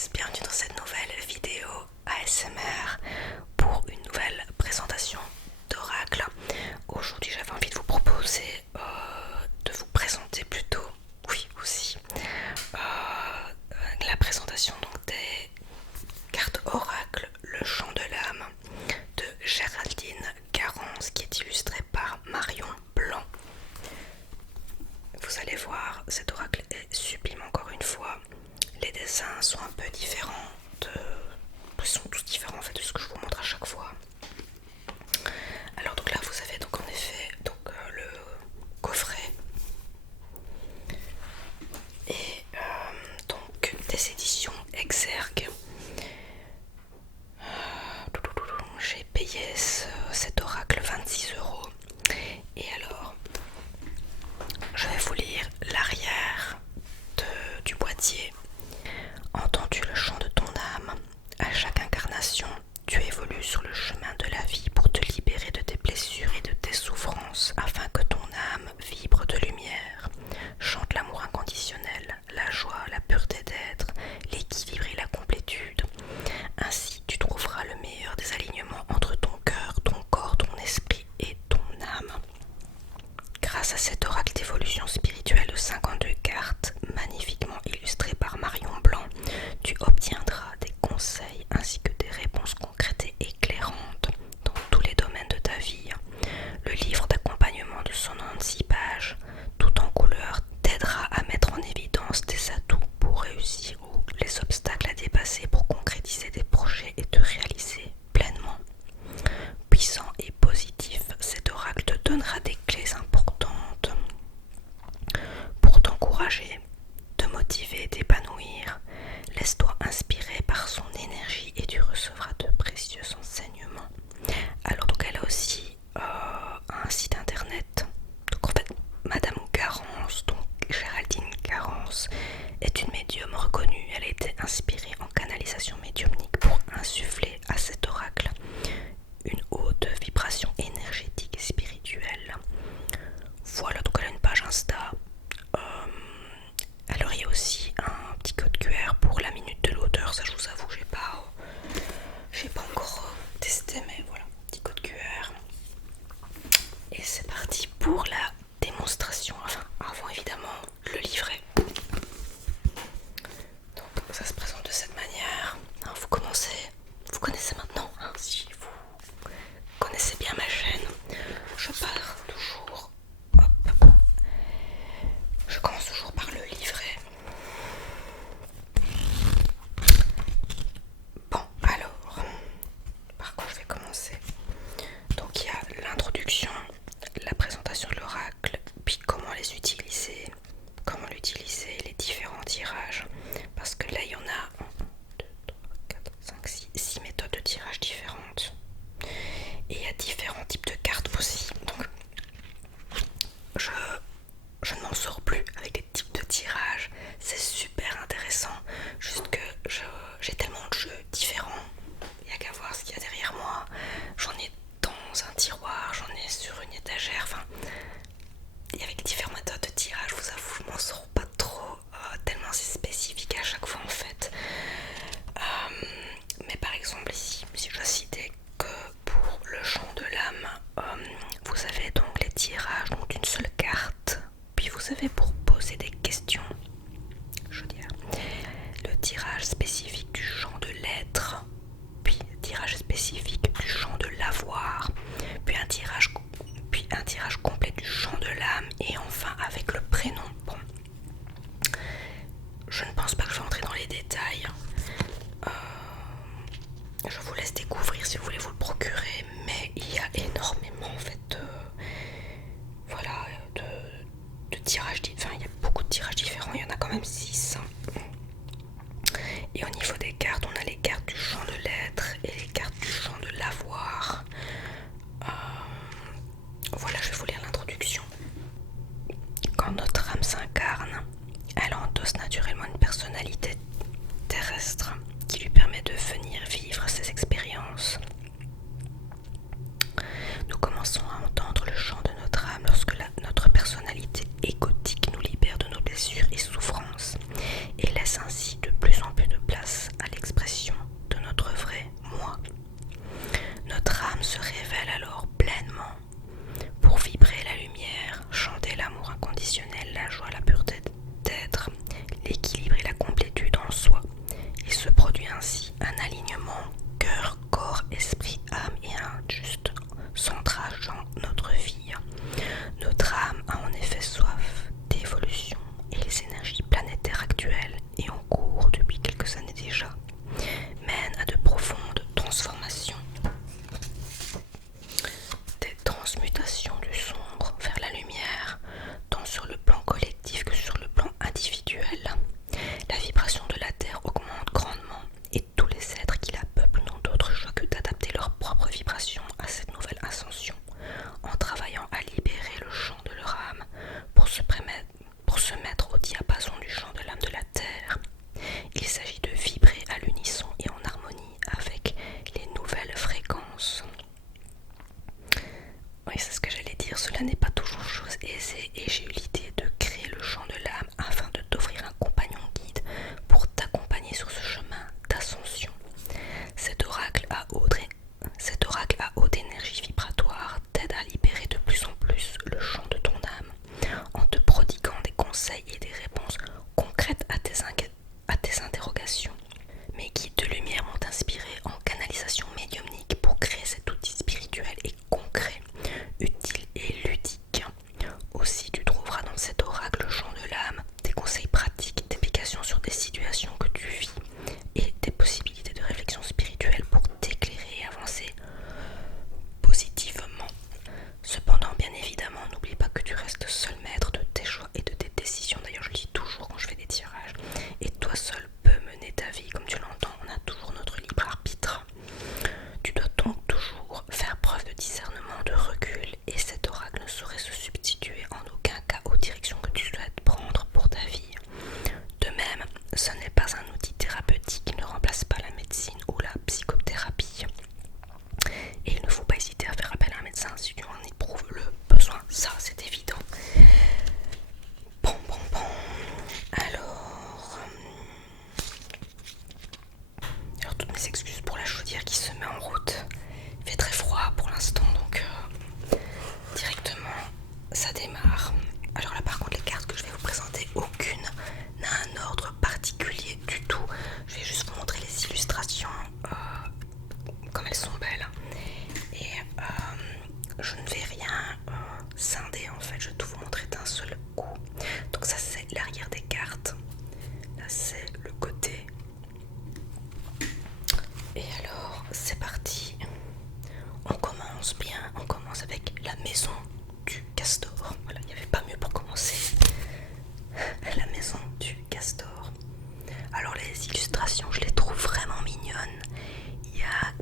guys, bienvenue dans cette nouvelle vidéo ASMR pour une nouvelle présentation d'oracle. Aujourd'hui j'avais envie de vous proposer, de vous présenter plutôt, oui aussi, la présentation donc des cartes oracle, le chant de l'âme de Géraldine Garance qui est illustrée par Marion Blanc. Vous allez voir, cet oracle est sublime encore une fois. Les dessins sont un peu différents, ils sont tous différents en fait de ce que je vous montre à chaque fois. Alors donc là vous avez donc en effet le coffret et donc des éditions Exergue. J'ai payé cet oracle 26 €. Et alors je vais vous lire l'arrière du boîtier. Entends-tu le chant de ton âme? À chaque incarnation, tu évolues sur le chemin de la vie pour te libérer de tes blessures et de tes souffrances, afin que ton âme vibre de lumière. Chante l'amour inconditionnel, la joie, la pureté d'être, l'équilibre et la complétude. Ainsi, tu trouveras le meilleur des alignements entre ton cœur, ton corps, ton esprit et ton âme. Grâce à cet oracle d'évolution spirituelle de 52 cartes, magnifiquement illustré par Marion Blanc, tu obtiendras des conseils ainsi que des réponses concrètes et éclairantes dans tous les domaines de ta vie. Le livre d'accompagnement de 196 pages, tout en couleur, t'aidera à mettre en évidence tes atouts pour réussir ou les obstacles à dépasser pour concrétiser des projets et te réaliser pleinement. Puissant et positif, cet oracle te donnera des clés importantes pour t'encourager, te motiver et t'épanouir. Laisse-toi inspirer par son énergie et tu recevras de précieux enseignements. Alors donc elle a aussi un site internet. Donc en fait, Madame Garance, donc Géraldine Garance, est une médium reconnue. Elle a été inspirée en canalisation médiumnique pour insuffler à cet oracle une haute vibration énergétique et spirituelle. Voilà, donc elle a une page Insta. Alors il y a aussi un petit code QR pour la minute de l'auteur. Ça je vous avoue, j'ai pas encore testé, mais voilà, petit code QR. Et c'est parti pour la démonstration. Enfin, avant évidemment le livret. Donc ça se présente de cette manière. Alors, vous connaissez maintenant, hein, si vous connaissez bien ma chaîne, je pars toujours, hop, je commence toujours par le livret. Bon, alors, par quoi je vais commencer? Donc il y a l'introduction, la présentation de l'oracle, puis comment les utiliser, les différents tirages, parce que là il y en a 1, 2, 3, 4, 5, 6 méthodes de tirage différentes. Et il y a différents types de cartes aussi. Donc je ne m'en sors plus avec les types de tirage. C'est super intéressant. Juste que j'ai tellement de jeux différents. Il n'y a qu'à voir ce qu'il y a derrière moi. J'en ai dans un tiroir, j'en ai sur une étagère. Enfin, et avec différentes méthodes de tirage, je vous avoue, je m'en sors pas trop. Tellement c'est spécifique à chaque fois en fait. Mais par exemple ici, si je dois citer que pour le chant de l'âme, vous avez donc les tirages donc d'une seule carte, puis vous avez pour poser des questions, je veux dire, le tirage spécifique du chant de l'être, puis le tirage spécifique du chant de l'avoir, puis un tirage complet du chant de l'âme, et enfin avec le prénom. Bon, je ne pense pas que je vais entrer dans les détails. Je vous laisse découvrir si vous voulez vous le procurer, mais il y a énormément en fait de tirages, enfin il y a beaucoup de tirages différents, il y en a quand même 6. Et au niveau des cartes, on a les cartes du chant de l'être et les cartes du chant de l'avoir. Voilà, je vais vous lire l'introduction. Quand notre âme s'incarne, elle endosse naturellement une personnalité terrestre qui lui permet de venir vivre ses expériences. Nous commençons à entendre le chant de notre âme lorsque notre personnalité égotique nous libère de nos blessures et souffrances la maison du castor. Voilà, il n'y avait pas mieux pour commencer. La maison du castor. Alors les illustrations, je les trouve vraiment mignonnes. Il y a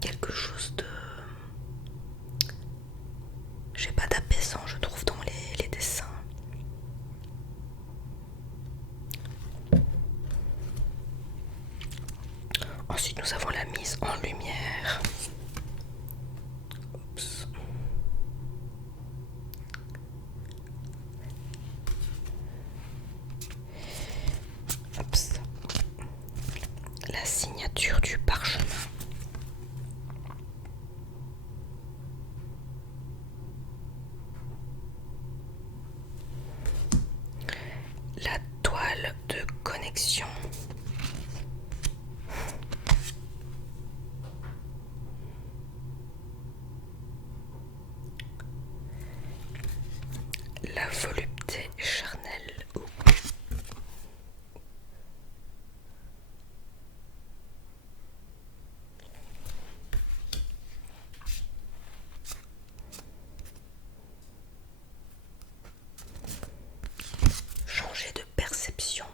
quelque chose de... je sais pas, d'apaisant, je trouve, dans les dessins. Ensuite, nous avons la mise en lumière. Oups. Oups. La signature du parchemin. La toile de connexion. La volupté charnelle. Changer de perception.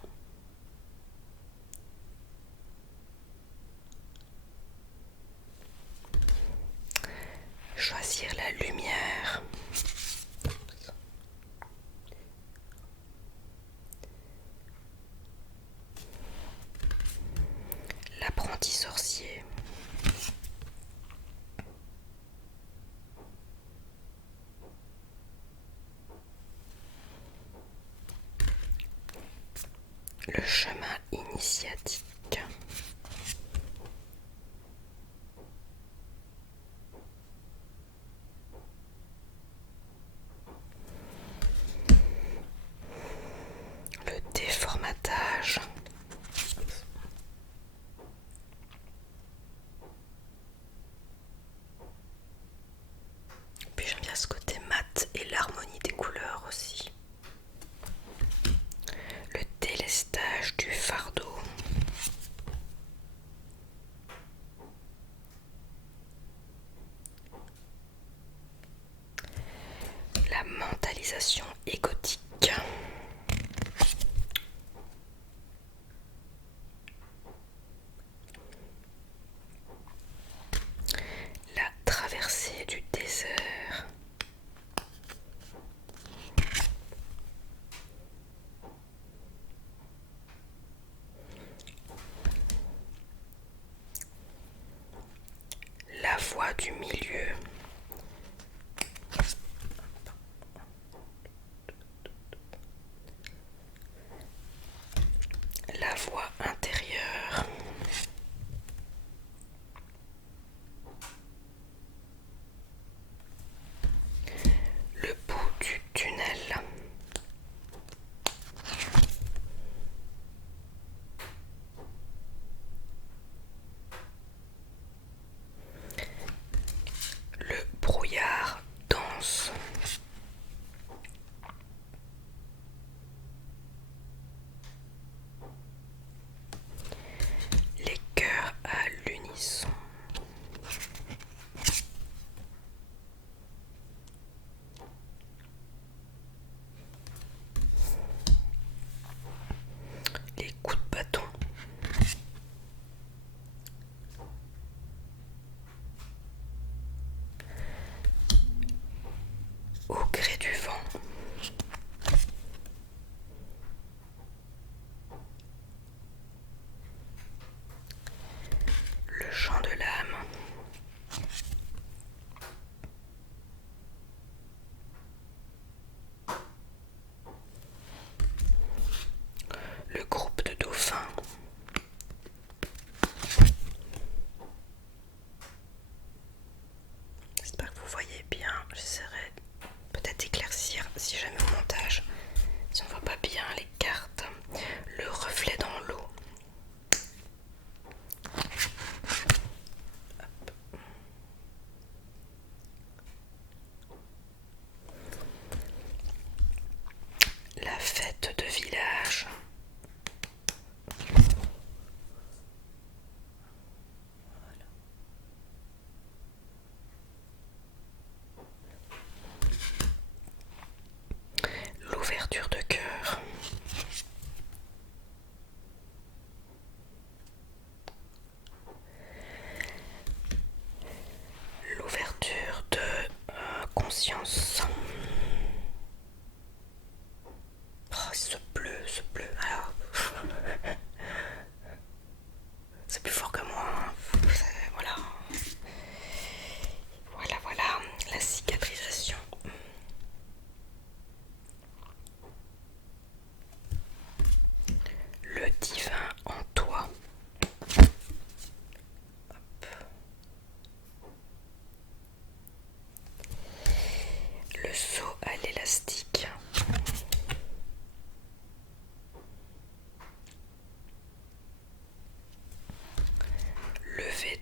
Choisir la lumière. L'apprenti sorcier. Le chemin initiatique. Le déformatage. Puis j'aime bien ce côté mat et l'harmonie des couleurs aussi. Le délestage du fardeau. La mentalisation égotique. La traversée du désert. La voie du milieu. La voie intérieure. Le bout du tunnel.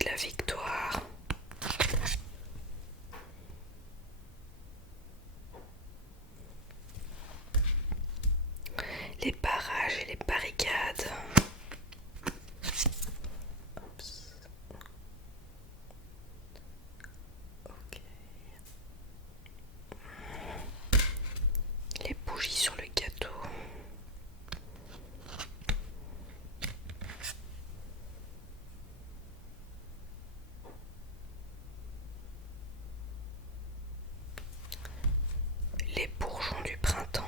de la victoire. Les barrages et les barricades. Oups. Ok. Les bougies sur le gâteau. Les bourgeons du printemps.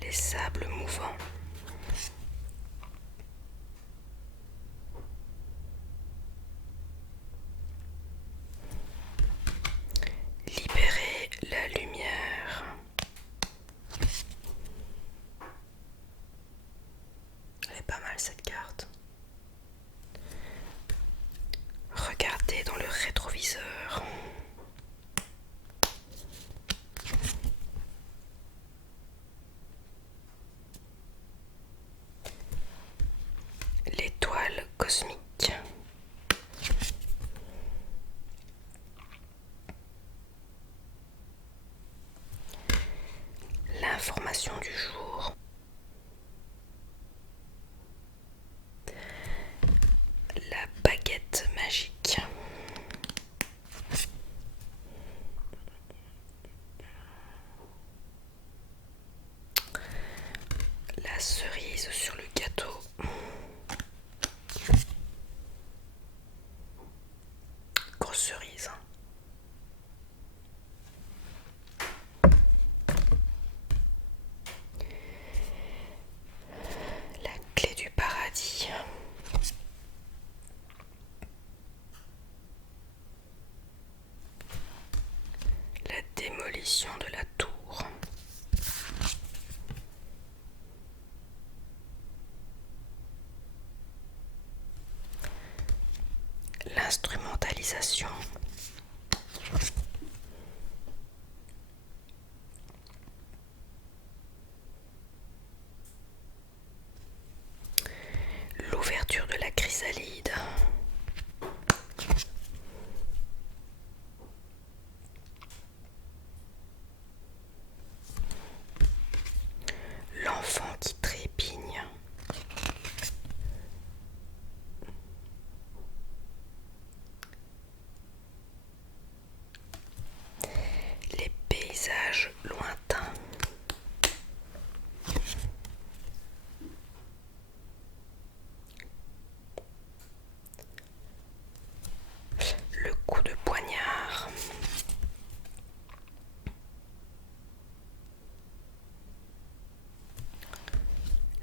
Les sables mouvants. Libérer la lumière. Elle est pas mal cette carte. Regardez dans le rétroviseur. L'étoile cosmique. L'information du jour. La baguette magique. La cerise sur le gâteau. Grosse cerise. La clé du paradis. La démolition de la tour. L'instrumentalisation. L'ouverture de la chrysalide. L'enfant qui trépigne. Les paysages lointains. Le coup de poignard.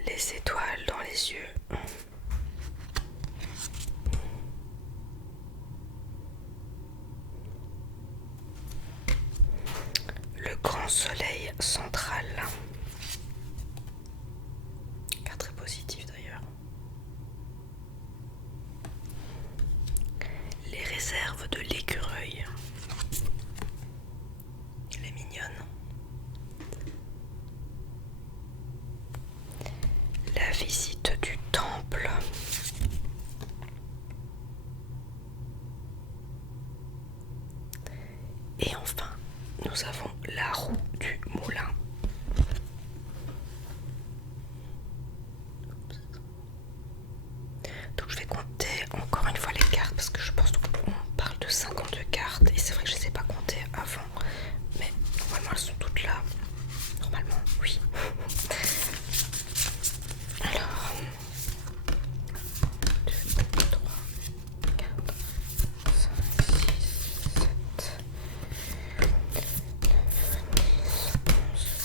Les étoiles dans les yeux. Le grand soleil central. Carte très positive d'ailleurs. Les réserves de l'écureuil. Elle est mignonne. La visite du temple. Et enfin, nous avons la roue du moulin. Donc je vais compter encore une fois les cartes parce que je pense qu'on parle de 52 cartes et c'est vrai que je ne les ai pas comptées avant, mais normalement elles sont toutes là. Normalement, oui. Alors, 2, 3, 4, 5, 6, 7, 9, 10, 11,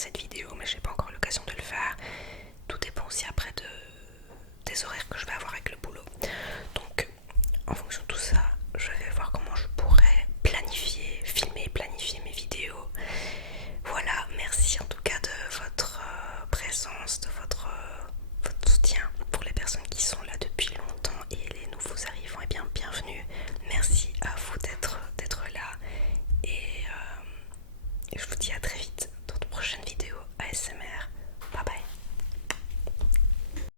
cette vidéo, mais j'ai pas encore l'occasion de le faire. Tout dépend aussi après des horaires que je vais avoir avec